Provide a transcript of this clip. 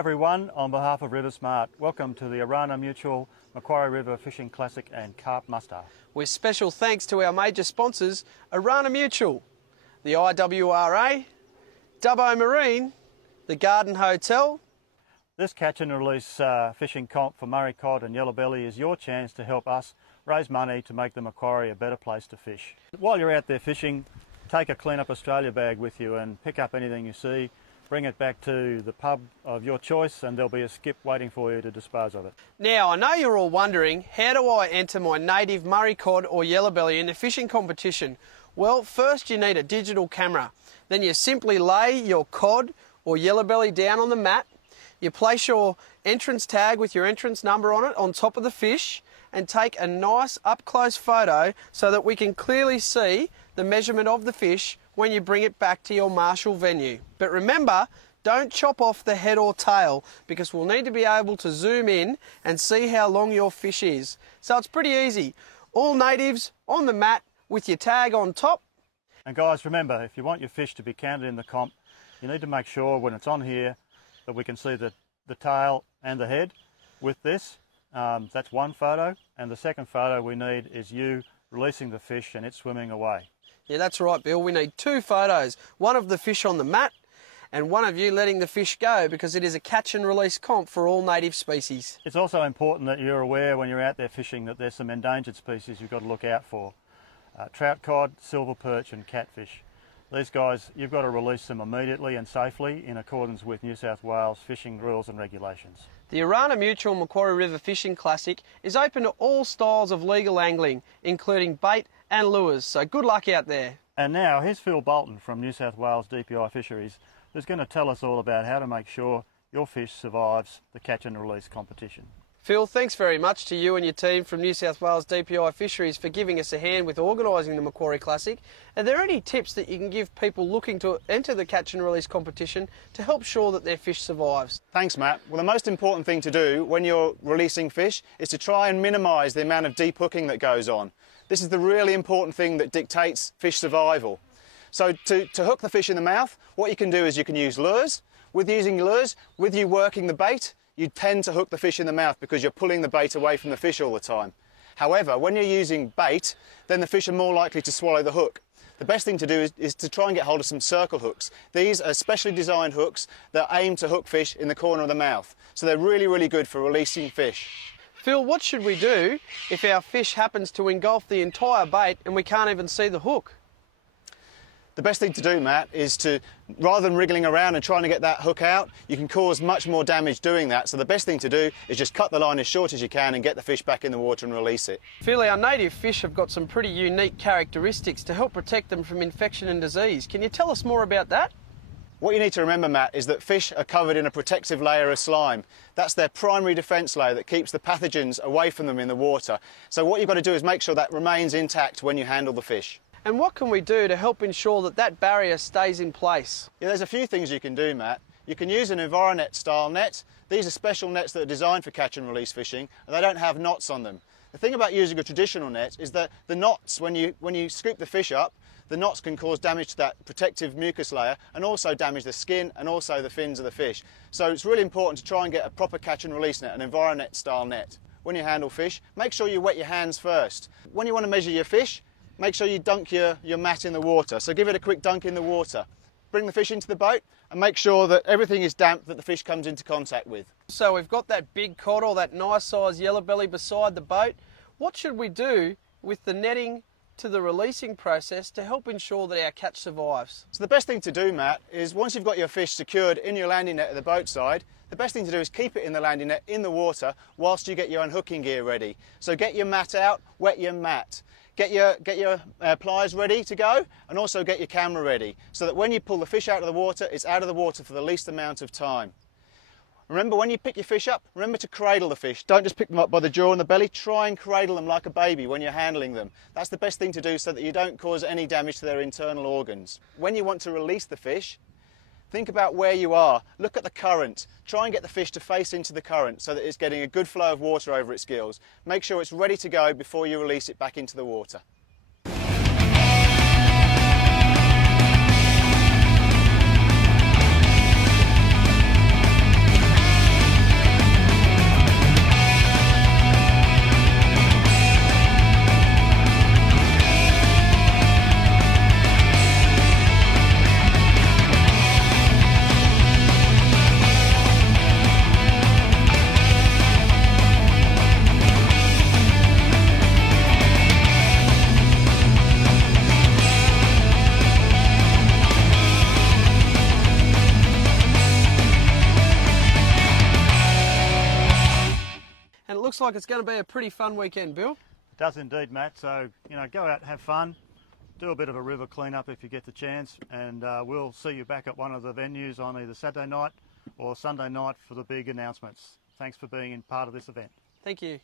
everyone, on behalf of River Smart, welcome to the Arana Mutual Macquarie River Fishing Classic and Carp Muster. With special thanks to our major sponsors, Arana Mutual, the IWRA, Dubbo Marine, the Garden Hotel. This catch and release fishing comp for Murray cod and yellowbelly is your chance to help us raise money to make the Macquarie a better place to fish. While you're out there fishing, take a Clean Up Australia bag with you and pick up anything you see. Bring it back to the pub of your choice and there'll be a skip waiting for you to dispose of it. Now, I know you're all wondering, how do I enter my native Murray cod or yellowbelly in a fishing competition? Well, first you need a digital camera. Then you simply lay your cod or yellowbelly down on the mat. You place your entrance tag with your entrance number on it on top of the fish and take a nice up-close photo so that we can clearly see the measurement of the fish when you bring it back to your marshal venue. But remember, don't chop off the head or tail because we'll need to be able to zoom in and see how long your fish is. So it's pretty easy. All natives on the mat with your tag on top. And guys, remember, if you want your fish to be counted in the comp, you need to make sure when it's on here that we can see the tail and the head with this. That's one photo, and the second photo we need is you releasing the fish and it swimming away. Yeah, that's right, Bill. We need two photos, one of the fish on the mat and one of you letting the fish go because it is a catch and release comp for all native species. It's also important that you're aware when you're out there fishing that there's some endangered species you've got to look out for. Trout cod, silver perch and catfish. These guys, you've got to release them immediately and safely in accordance with New South Wales fishing rules and regulations. The Arana Mutual Macquarie River Fishing Classic is open to all styles of legal angling, including bait and lures, so good luck out there. And now here's Phil Bolton from New South Wales DPI Fisheries, who's going to tell us all about how to make sure your fish survives the catch and release competition. Phil, thanks very much to you and your team from New South Wales DPI Fisheries for giving us a hand with organising the Macquarie Classic. Are there any tips that you can give people looking to enter the catch and release competition to help sure that their fish survives? Thanks, Matt. Well, the most important thing to do when you're releasing fish is to try and minimise the amount of deep hooking that goes on. This is the really important thing that dictates fish survival. So to hook the fish in the mouth, what you can do is you can use lures. With using lures, with you working the bait, you tend to hook the fish in the mouth because you're pulling the bait away from the fish all the time. However, when you're using bait, then the fish are more likely to swallow the hook. The best thing to do is to try and get hold of some circle hooks. These are specially designed hooks that aim to hook fish in the corner of the mouth. So they're really, really good for releasing fish. Phil, what should we do if our fish happens to engulf the entire bait and we can't even see the hook? The best thing to do, Matt, is to, rather than wriggling around and trying to get that hook out, you can cause much more damage doing that. So the best thing to do is just cut the line as short as you can and get the fish back in the water and release it. Phil, our native fish have got some pretty unique characteristics to help protect them from infection and disease. Can you tell us more about that? What you need to remember, Matt, is that fish are covered in a protective layer of slime. That's their primary defence layer that keeps the pathogens away from them in the water. So what you've got to do is make sure that remains intact when you handle the fish. And what can we do to help ensure that that barrier stays in place? Yeah, there's a few things you can do, Matt. You can use an EnviroNet style net. These are special nets that are designed for catch and release fishing, and they don't have knots on them. The thing about using a traditional net is that the knots, when you scoop the fish up, the knots can cause damage to that protective mucus layer and also damage the skin and also the fins of the fish. So it's really important to try and get a proper catch and release net, an EnviroNet style net. When you handle fish, make sure you wet your hands first. When you want to measure your fish, make sure you dunk your mat in the water. So give it a quick dunk in the water. Bring the fish into the boat and make sure that everything is damp that the fish comes into contact with. So we've got that big cod or that nice size yellowbelly beside the boat. What should we do with the netting to the releasing process to help ensure that our catch survives? So the best thing to do, Matt, is once you've got your fish secured in your landing net at the boat side, the best thing to do is keep it in the landing net in the water whilst you get your unhooking gear ready. So get your mat out, wet your mat. Get your pliers ready to go and also get your camera ready so that when you pull the fish out of the water, it's out of the water for the least amount of time. Remember, when you pick your fish up, remember to cradle the fish. Don't just pick them up by the jaw and the belly. Try and cradle them like a baby when you're handling them. That's the best thing to do so that you don't cause any damage to their internal organs. When you want to release the fish, think about where you are. Look at the current. Try and get the fish to face into the current so that it's getting a good flow of water over its gills. Make sure it's ready to go before you release it back into the water. looks like it's going to be a pretty fun weekend, Bill. It does indeed, Matt. So, go out, have fun, do a bit of a river clean-up if you get the chance, and we'll see you back at one of the venues on either Saturday night or Sunday night for the big announcements. Thanks for being part of this event. Thank you.